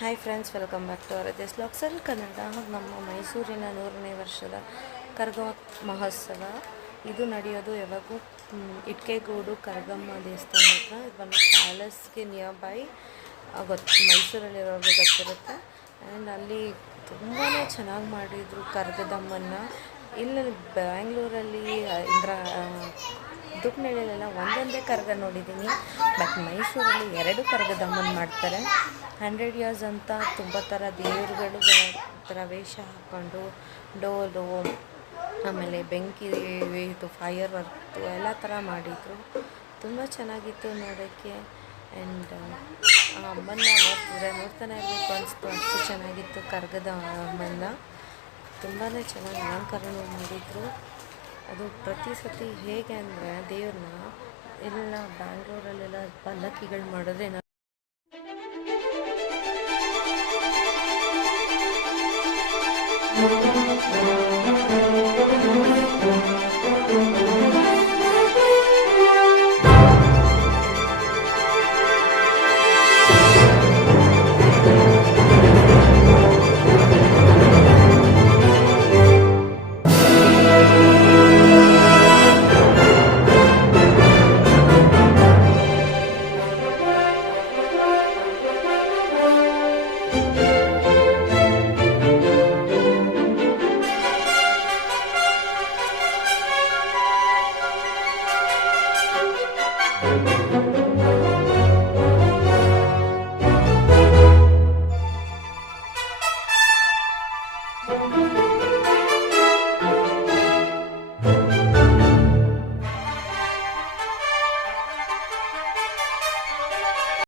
Hi friends, welcome back to our ಲಾಕ್ಸಲ್ ಕನ್ನಡ. ನಮ್ಮ ಮೈಸೂರಿನ 100ನೇ ವರ್ಷದ ಕರಗ ಮಹೋತ್ಸವ ಇದು ನಡೆಯೋದು ಯಾವಾಗೂ ಇಟ್ಕೆಗೂಡು ಕರಗಮ್ಮ ದೇವಸ್ಥಾನ ಹತ್ರ. ಇದು ಒಂದು ಪ್ಯಾಲೇಸ್ಗೆ ನಿಯರ್ ಬೈ ಮೈಸೂರಲ್ಲಿರೋರಿಗೆ ಗೊತ್ತಿರುತ್ತೆ. ಆ್ಯಂಡ್ ಅಲ್ಲಿ ತುಂಬಾ ಚೆನ್ನಾಗಿ ಮಾಡಿದರು ಕರಗದಮ್ಮನ್ನು. ಇಲ್ಲಿ ಬ್ಯಾಂಗ್ಳೂರಲ್ಲಿ ದುಗ್ನಳ್ಳಿಲೆಲ್ಲ ಒಂದೊಂದೇ ಕರಗ ನೋಡಿದ್ದೀನಿ, ಬಟ್ ಮೈಸೂರಲ್ಲಿ 2 ಕರಗದಮ್ಮನ ಮಾಡ್ತಾರೆ. 100 ಇಯರ್ಸ್ ಅಂತ ತುಂಬ ಥರ ದೇವರುಗಳು ಪ್ರವೇಶ ಹಾಕ್ಕೊಂಡು ಡೋಲು, ಆಮೇಲೆ ಬೆಂಕಿ, ಇದು ಫೈರ್ ವರ್ಕು ಎಲ್ಲ ಥರ ಮಾಡಿದರು. ತುಂಬ ಚೆನ್ನಾಗಿತ್ತು ನೋಡೋಕ್ಕೆ. ಆ್ಯಂಡ್ ಆ ಅಮ್ಮನ್ನ ನೋಡ್ತಾನೆ ಇರಬೇಕು ಅನಿಸ್ತು, ಅಷ್ಟು ಚೆನ್ನಾಗಿತ್ತು ಕರಗದ ಅಮ್ಮನ್ನ. ತುಂಬಾ ಚೆನ್ನಾಗಿ ಅಲಂಕರಣ ಮಾಡಿದರು. ಅದು ಪ್ರತಿ ಸತಿ ಹೇಗೆ ಅಂದರೆ ದೇವ್ರನ್ನ ಎಲ್ಲ ಬ್ಯಾಂಗ್ಳೂರಲ್ಲೆಲ್ಲ ಪಲ್ಲಕ್ಕಿಗಳು ಮಾಡಿದ್ರೆ